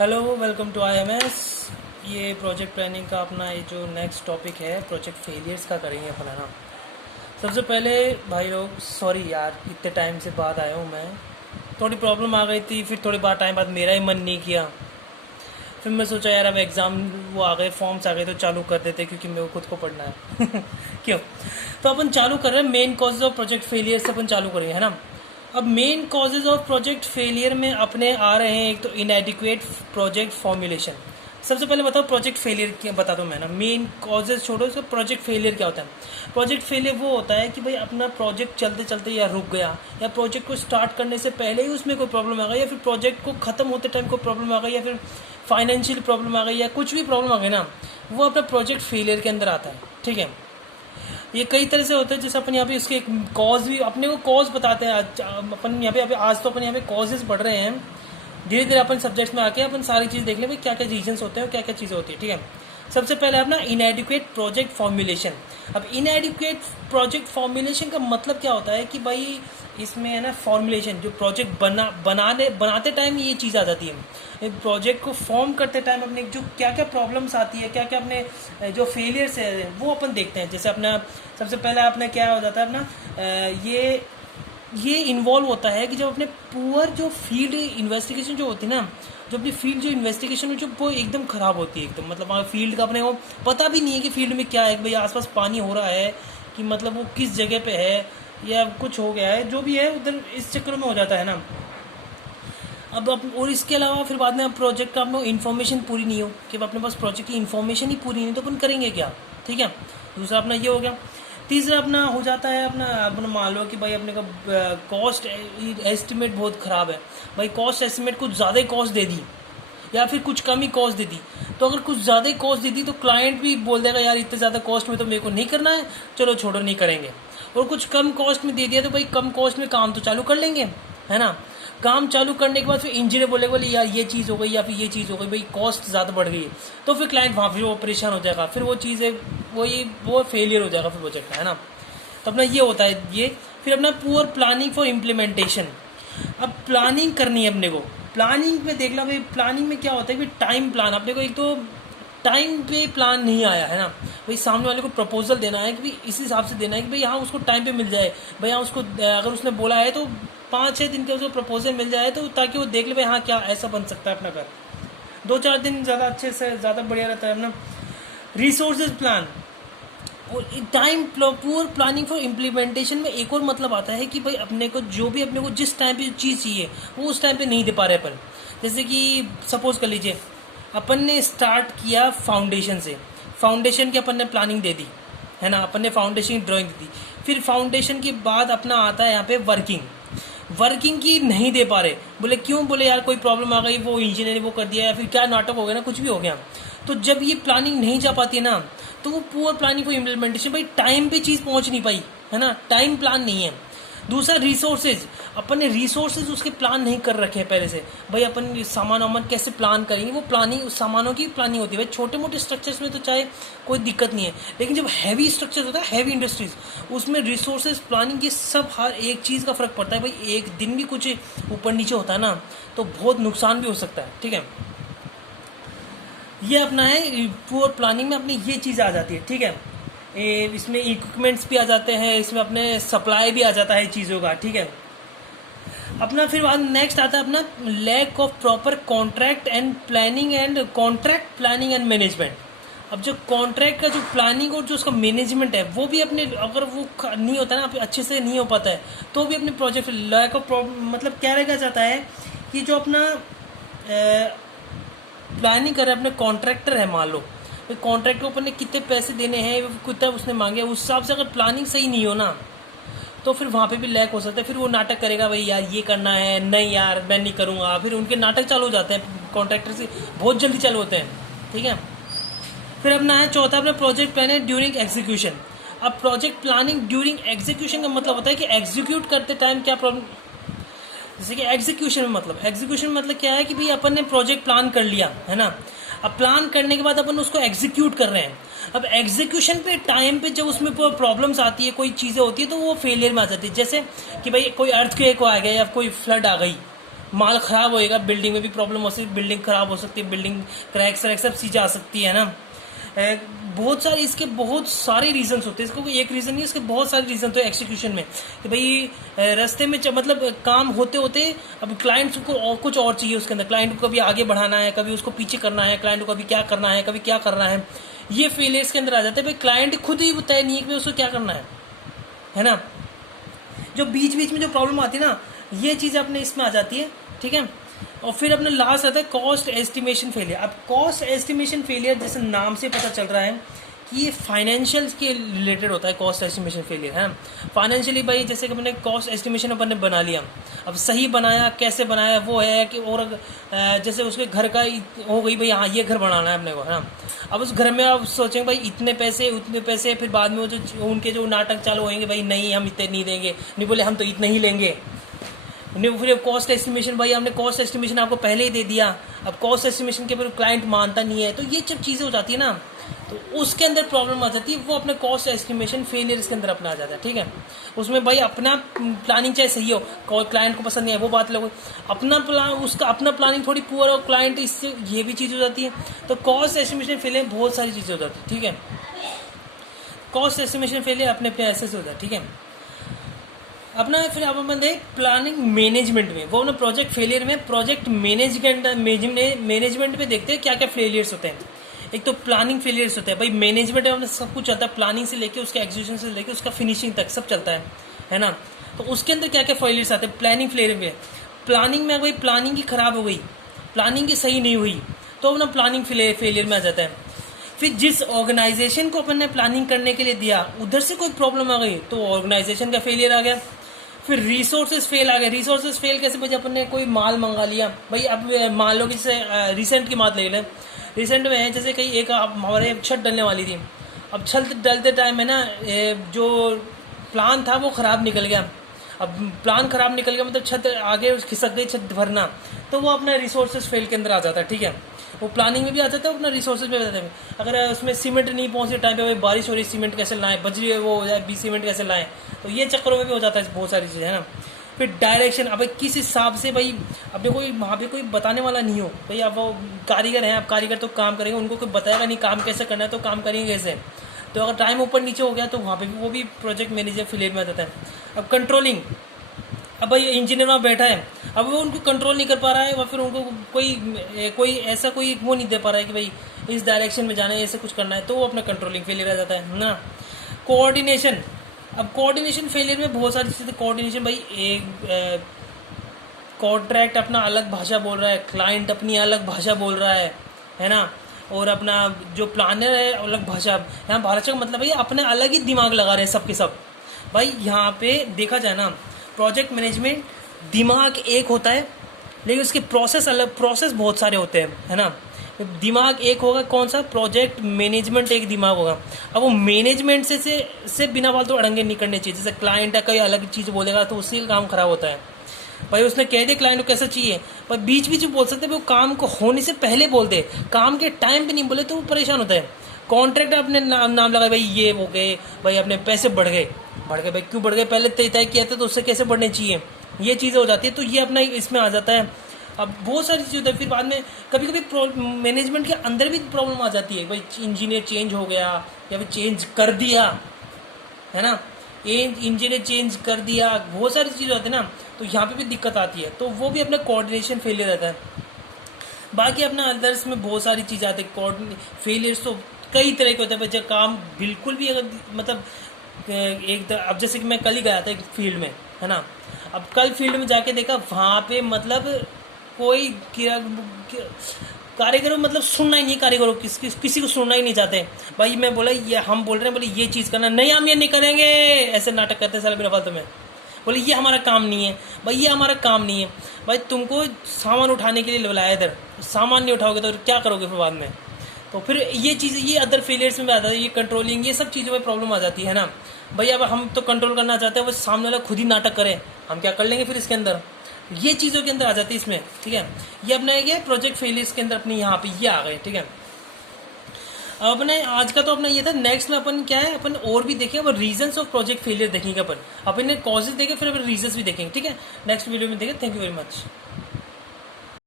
Hello, welcome to IMS. ये project planning का अपना ये जो नेक्स्ट टॉपिक है प्रोजेक्ट फेलियर्स का करेंगे अपन, है ना। सबसे पहले भाई लोग सॉरी यार, इतने टाइम से बाद आया हूँ मैं। थोड़ी प्रॉब्लम आ गई थी, फिर थोड़ी बार टाइम बाद मेरा ही मन नहीं किया। फिर मैं सोचा यार अब एग्ज़ाम वो आ गए, फॉर्म्स आ गए तो चालू कर देते, क्योंकि मेरे को खुद को पढ़ना है क्यों। तो अपन चालू कर रहे हैं main causes of project failure से अपन चालू करेंगे, है ना। अब main causes of project failure में अपने आ रहे हैं, एक तो इनएडिक्वेट प्रोजेक्ट फॉर्मुलेशन। सबसे पहले बताओ प्रोजेक्ट फेलियर क्या, बता दो मैं ना। मेन कॉजेज छोड़ो, इसका प्रोजेक्ट फेलियर क्या होता है। प्रोजेक्ट फेलियर वो होता है कि भाई अपना प्रोजेक्ट चलते चलते या रुक गया, या प्रोजेक्ट को स्टार्ट करने से पहले ही उसमें कोई प्रॉब्लम आ गई, या फिर प्रोजेक्ट को ख़त्म होते टाइम कोई प्रॉब्लम आ गई, या फिर फाइनेंशियल प्रॉब्लम आ गई, या कुछ भी प्रॉब्लम आ गई ना, वो अपना प्रोजेक्ट फेलियर के अंदर आता है। ठीक है, ये कई तरह से होता है। जैसे अपन यहाँ पे इसके कॉज भी अपने को कॉज बताते हैं। अपन यहाँ पे आज तो अपन यहाँ पे कॉजेज पढ़ रहे हैं। धीरे धीरे अपन सब्जेक्ट्स में आके अपन सारी चीज़ देख लें भाई क्या क्या रीजंस होते हैं और क्या क्या चीज़ें होती है। ठीक है, सबसे पहले अपना इनएडिक्वेट प्रोजेक्ट फॉर्मुलेशन। अब इनएडिक्वेट प्रोजेक्ट फॉर्मुलेशन का मतलब क्या होता है कि भाई इसमें है ना फॉर्मुलेशन, जो प्रोजेक्ट बनाते टाइम ये चीज़ आ जाती है। प्रोजेक्ट को फॉर्म करते टाइम अपने जो क्या क्या प्रॉब्लम्स आती है, क्या क्या अपने जो फेलियर्स है वो अपन देखते हैं। जैसे अपना सबसे पहले अपने क्या हो जाता है अपना ये इन्वॉल्व होता है कि जब अपने पुअर जो फील्ड इन्वेस्टिगेशन जो होती है ना, जो अपनी फील्ड जो इन्वेस्टिगेशन जो वो एकदम ख़राब होती है एकदम। मतलब वहाँ फील्ड का अपने को पता भी नहीं है कि फील्ड में क्या है, भाई आसपास पानी हो रहा है कि मतलब वो किस जगह पे है या कुछ हो गया है, जो भी है उधर इस चक्कर में हो जाता है ना। अब और इसके अलावा फिर बाद में आप प्रोजेक्ट का अपना इन्फॉर्मेशन पूरी नहीं हो कि अपने पास प्रोजेक्ट की इन्फॉर्मेशन ही पूरी नहीं तो अपन करेंगे क्या। ठीक है, दूसरा अपना ये हो गया। तीसरा अपना हो जाता है अपना मान लो कि भाई अपने का कॉस्ट एस्टिमेट बहुत ख़राब है। भाई कॉस्ट एस्टिमेट कुछ ज़्यादा ही कॉस्ट दे दी या फिर कुछ कम ही कॉस्ट दे दी, तो अगर कुछ ज़्यादा ही कॉस्ट दे दी तो क्लाइंट भी बोल देगा यार इतने ज़्यादा कॉस्ट में तो मेरे को नहीं करना है, चलो छोड़ो नहीं करेंगे। और कुछ कम कॉस्ट में दे दिया तो भाई कम कॉस्ट में काम तो चालू कर लेंगे, है ना। काम चालू करने के बाद फिर इंजीनियर बोलेगा बोले यार ये चीज़ हो गई या फिर ये चीज़ हो गई, भाई कॉस्ट ज़्यादा बढ़ गई है, तो फिर क्लाइंट वहाँ फिर वो परेशान हो जाएगा, फिर वो चीज़ें वो फेलियर हो जाएगा फिर प्रोजेक्ट का, है ना। तो अपना ये होता है ये। फिर अपना पुअर प्लानिंग फॉर इम्प्लीमेंटेशन। अब प्लानिंग करनी है अपने को, प्लानिंग में देख लो भाई प्लानिंग में क्या होता है कि टाइम प्लान अपने को एक तो टाइम पे प्लान नहीं आया, है ना। भाई सामने वाले को प्रपोजल देना है कि भाई इस हिसाब से देना है कि भाई हाँ उसको टाइम पे मिल जाए। भाई हाँ उसको अगर उसने बोला है तो 5-6 दिन के उसको प्रपोजल मिल जाए, तो ताकि वो देख ले भाई हाँ क्या ऐसा बन सकता है अपना घर। 2-4 दिन ज़्यादा अच्छे से ज़्यादा बढ़िया रहता है अपना। रिसोर्सेज प्लान और time poor planning for implementation में एक और मतलब आता है कि भाई अपने को जो भी अपने को जिस टाइम पे जो चीज़ चाहिए वो उस टाइम पे नहीं दे पा रहे अपन। जैसे कि सपोज कर लीजिए अपन ने स्टार्ट किया फाउंडेशन से, फाउंडेशन की अपन ने प्लानिंग दे दी, है ना, अपन ने फाउंडेशन की ड्राइंग दे दी। फिर फाउंडेशन के बाद अपना आता है यहाँ पे वर्किंग की नहीं दे पा रहे, बोले क्यों, बोले यार कोई प्रॉब्लम आ गई, वो इंजीनियर ने वो कर दिया या फिर क्या नाटक हो गया ना, कुछ भी हो गया। तो जब ये प्लानिंग नहीं जा पाती है ना, तो वो पुअर प्लानिंग फॉर इम्प्लीमेंटेशन, भाई टाइम पे चीज़ पहुंच नहीं पाई, है ना, टाइम प्लान नहीं है। दूसरा रिसोर्सेज, अपन ने रिसोर्सेज उसके प्लान नहीं कर रखे हैं पहले से। भाई अपन सामान वामान कैसे प्लान करेंगे, वो प्लानिंग सामानों की प्लानिंग होती है। भाई छोटे मोटे स्ट्रक्चर्स में तो चाहे कोई दिक्कत नहीं है, लेकिन जब हैवी स्ट्रक्चर होता है, हैवी इंडस्ट्रीज, उसमें रिसोर्सेज प्लानिंग ये सब हर एक चीज़ का फ़र्क पड़ता है। भाई एक दिन भी कुछ ऊपर नीचे होता है ना तो बहुत नुकसान भी हो सकता है। ठीक है, ये अपना है पुअर प्लानिंग में अपनी ये चीज़ आ जाती है। ठीक है, इसमें इक्विपमेंट्स भी आ जाते हैं, इसमें अपने सप्लाई भी आ जाता है चीज़ों का। ठीक है, अपना फिर बाद नेक्स्ट आता है अपना lack of proper contract planning and management. अब जो कॉन्ट्रैक्ट का जो प्लानिंग और जो उसका मैनेजमेंट है वो भी अपने अगर वो नहीं होता है ना, अच्छे से नहीं हो पाता है, तो भी अपने प्रोजेक्ट लैक ऑफ मतलब क्या रह जाता है कि जो अपना प्लानिंग कर रहे अपने कॉन्ट्रैक्टर है, मान लो कॉन्ट्रैक्टर को अपन ने कितने पैसे देने हैं, कितना उसने मांगे, उस हिसाब से अगर प्लानिंग सही नहीं हो ना तो फिर वहाँ पे भी लैक हो सकता है। फिर वो नाटक करेगा भाई यार ये करना है, नहीं यार मैं नहीं करूँगा, फिर उनके नाटक चालू हो जाते हैं कॉन्ट्रैक्टर से, बहुत जल्दी चालू होते हैं। ठीक है, फिर अपना है चौथा अपना प्रोजेक्ट प्लान है ड्यूरिंग एग्जीक्यूशन। अब प्रोजेक्ट प्लानिंग ड्यूरिंग एग्जीक्यूशन का मतलब होता है कि एग्जीक्यूट करते टाइम क्या प्रॉब्लम, जैसे कि एग्जीक्यूशन में मतलब क्या है कि भाई अपन ने प्रोजेक्ट प्लान कर लिया, है ना। अब प्लान करने के बाद अपन उसको एग्जीक्यूट कर रहे हैं। अब एग्जीक्यूशन पे टाइम पे जब उसमें प्रॉब्लम्स आती है, कोई चीज़ें होती है, तो वो फेलियर में आ जाती है। जैसे कि भाई कोई अर्थक्वेक आ गया या कोई फ्लड आ गई, माल ख़राब होएगा, बिल्डिंग में भी प्रॉब्लम हो सकती है, बिल्डिंग ख़राब हो सकती है, बिल्डिंग क्रैक सब चीज़ें आ सकती है ना। बहुत सारे इसके बहुत सारे रीजंस होते हैं, इसको कोई एक रीज़न नहीं, इसके बहुत सारे रीज़न होते हैं एक्सिक्यूशन में कि भाई रास्ते में मतलब काम होते होते अब क्लाइंट को और कुछ और चाहिए उसके अंदर, क्लाइंट को कभी आगे बढ़ाना है, कभी उसको पीछे करना है, क्लाइंट को कभी क्या करना है, कभी क्या करना है, ये फेलियर्स के अंदर आ जाते हैं। भाई क्लाइंट खुद ही तय नहीं है कि उसको क्या करना है ना। जो बीच बीच में जो प्रॉब्लम आती है ना, ये चीज़ अपने इसमें आ जाती है, ठीक है। और फिर अपने लास्ट आता है कॉस्ट एस्टिमेशन फेलियर। अब कॉस्ट एस्टिमेशन फेलियर जैसे नाम से पता चल रहा है कि ये फाइनेंशियल के रिलेटेड होता है कॉस्ट एस्टिमेशन फेलियर, है ना। फाइनेंशियली भाई जैसे कि अपने कॉस्ट एस्टिमेशन अपन ने बना लिया, अब सही बनाया कैसे बनाया वो है कि, और जैसे उसके घर का हो गई भाई हाँ ये घर बनाना है अपने को, है ना। अब उस घर में आप सोचेंगे भाई इतने पैसे उतने पैसे, फिर बाद में वो जो उनके जो नाटक चालू होंगे, भाई नहीं हम इतने नहीं देंगे, नहीं बोले हम तो इतने ही लेंगे, नहीं फिर कॉस्ट एस्टिमेशन, भाई हमने कॉस्ट एस्टिमेशन आपको पहले ही दे दिया, अब कॉस्ट एस्टिमेशन के फिर क्लाइंट मानता नहीं है, तो ये जब चीज़ें हो जाती है ना तो उसके अंदर प्रॉब्लम आ जाती है, वो अपने कॉस्ट एस्टिमेशन फेलियर के अंदर अपना आ जाता है, ठीक है। उसमें भाई अपना प्लानिंग चाहे सही हो, क्लाइंट को पसंद नहीं है वो बात लोग, अपना प्लान उसका अपना प्लानिंग थोड़ी पुअर हो, क्लाइंट इससे ये भी चीज़ हो जाती है। तो कॉस्ट एस्टिमेशन फेलियर बहुत सारी चीज़ें हो जाती है, ठीक है। कॉस्ट एस्टिमेशन फेलियर अपने अपने ऐसे से होता है, ठीक है। अपना फिर आप अपन देख प्लानिंग मैनेजमेंट में, वो अपना प्रोजेक्ट फेलियर में प्रोजेक्ट मैनेजमेंट में देखते हैं क्या क्या फेलियर्स होते हैं। एक तो प्लानिंग फेलियर्स होते हैं, भाई मैनेजमेंट में सब कुछ चलता है, प्लानिंग से लेके उसके एग्जीक्यूशन से लेके उसका फिनिशिंग तक सब चलता है ना। तो उसके अंदर क्या क्या फेलियर्स आते हैं प्लानिंग फेलियर में। प्लानिंग में भाई प्लानिंग की खराब हो गई, प्लानिंग की सही नहीं हुई, तो अपना प्लानिंग फेलियर में आ जाता है। फिर जिस ऑर्गेनाइजेशन को अपन ने प्लानिंग करने के लिए दिया उधर से कोई प्रॉब्लम आ गई तो ऑर्गेनाइजेशन का फेलियर आ गया। फिर रिसोर्सेज फेल आ गए। रिसोर्सेज फेल कैसे, भाई अपन ने कोई माल मंगा लिया, भाई अब मान लो कि जैसे रिसेंट की बात ले लें, रिसेंट में है जैसे कहीं एक हमारे छत डलने वाली थी, अब छत डलते टाइम है ना जो प्लान था वो ख़राब निकल गया। अब प्लान ख़राब निकल गया मतलब छत आगे खिसक गई छत भरना, तो वो अपना रिसोर्सेज फेल के अंदर आ जाता है, ठीक है। वो प्लानिंग में भी आ जाता है, अपना रिसोर्सेज में भी आ जाता है। अगर उसमें सीमेंट नहीं पहुँचे टाइम पे, भाई बारिश हो रही सीमेंट कैसे लाएँ, बजरी वो हो जाए सीमेंट कैसे लाएँ, तो ये चक्करों में भी हो जाता है बहुत सारी चीज़ें, है ना। फिर डायरेक्शन, अब किस हिसाब से भाई अपने कोई वहाँ पे कोई बताने वाला नहीं हो, भाई अब वो कारीगर हैं, अब कारीगर तो काम करेंगे, उनको कोई बताएगा नहीं काम कैसे करना है, तो काम करेंगे कैसे। तो अगर टाइम ऊपर नीचे हो गया तो वहाँ पे भी वो भी प्रोजेक्ट मैनेजर फेलियर में आ जाता है। अब कंट्रोलिंग, अब भाई इंजीनियर वहाँ बैठा है, अब वो उनको कंट्रोल नहीं कर पा रहा है, और फिर उनको कोई ऐसा कोई वो नहीं दे पा रहा है कि भाई इस डायरेक्शन में जाना है, ऐसे कुछ करना है, तो वो अपना कंट्रोलिंग फेलियर आ जाता है ना। कोऑर्डिनेशन, अब कोऑर्डिनेशन फेलियर में बहुत सारी चीज़ें। कोऑर्डिनेशन भाई एक कॉन्ट्रैक्ट अपना अलग भाषा बोल रहा है, क्लाइंट अपनी अलग भाषा बोल रहा है ना, और अपना जो प्लानर है अलग भाषा। यहाँ भाषा का मतलब है अपने अलग ही दिमाग लगा रहे हैं सबके सब। भाई यहाँ पे देखा जाए ना, प्रोजेक्ट मैनेजमेंट दिमाग एक होता है लेकिन उसके प्रोसेस अलग, प्रोसेस बहुत सारे होते हैं, है ना। दिमाग एक होगा कौन सा, प्रोजेक्ट मैनेजमेंट एक दिमाग होगा। अब वो मैनेजमेंट से बिना फालतू अड़ंगे नहीं करने चाहिए। जैसे क्लाइंट है कोई अलग चीज़ बोलेगा तो उससे काम खराब होता है। भाई उसने कह दिया क्लाइंट को कैसा चाहिए, पर बीच बीच बोल सकते हैं, वो काम को होने से पहले बोल दे, काम के टाइम पे नहीं बोले तो वो परेशान होता है। कॉन्ट्रैक्ट अपने नाम लगा, भाई ये हो गए, भाई अपने पैसे बढ़ गए भाई क्यों बढ़ गए, पहले तय किया था तो उससे कैसे बढ़ने चाहिए, ये चीज़ें हो जाती है। तो ये अपना इसमें आ जाता है। अब बहुत सारी चीज़ होती है। फिर बाद में कभी कभी मैनेजमेंट के अंदर भी प्रॉब्लम आ जाती है, भाई इंजीनियर चेंज हो गया या फिर चेंज कर दिया, है ना, इंजीनियर चेंज कर दिया, बहुत सारी चीज़ होती है ना, तो यहाँ पे भी दिक्कत आती है। तो वो भी अपना कोऑर्डिनेशन फेलियर रहता है। बाकी अपना अदर्स में बहुत सारी चीज़ आती है। फेलियर्स तो कई तरह के होते हैं, जब काम बिल्कुल भी अगर मतलब अब जैसे कि मैं कल ही गया था एक फील्ड में, है ना। अब कल फील्ड में जाके देखा वहाँ पे मतलब कोई कारीगरों मतलब सुनना ही नहीं, कारीगरों किसी को सुनना ही नहीं चाहते। भाई मैं बोला ये हम बोल रहे हैं, बोले ये चीज़ करना नहीं, हम ये नहीं करेंगे, ऐसे नाटक करते हैं साल बिना फालतू में। बोले ये हमारा काम नहीं है, भाई ये हमारा काम नहीं है। भाई तुमको सामान उठाने के लिए बुलाया इधर, सामान नहीं उठाओगे तो क्या करोगे फिर बाद में। तो फिर ये चीज़, ये अदर फेलियर्स में आता है, ये कंट्रोलिंग, ये सब चीज़ों में प्रॉब्लम आ जाती है ना। भाई अब हम तो कंट्रोल करना चाहते हैं, वो सामने वाला खुद ही नाटक करे, हम क्या कर लेंगे फिर इसके अंदर, ये चीज़ों के अंदर आ जाती है इसमें, ठीक है। ये अपना ये प्रोजेक्ट फेलियर्स के अंदर अपने यहाँ पे ये आ गए, ठीक है। अब अपने आज का तो अपना ये था। नेक्स्ट में अपन क्या है, अपन और भी देखें, अब रीजंस ऑफ प्रोजेक्ट फेलियर देखेंगे अपन ने कॉजेज देखे, फिर अपन रीजंस भी देखेंगे, ठीक है। नेक्स्ट वीडियो में देखें। Thank you very much.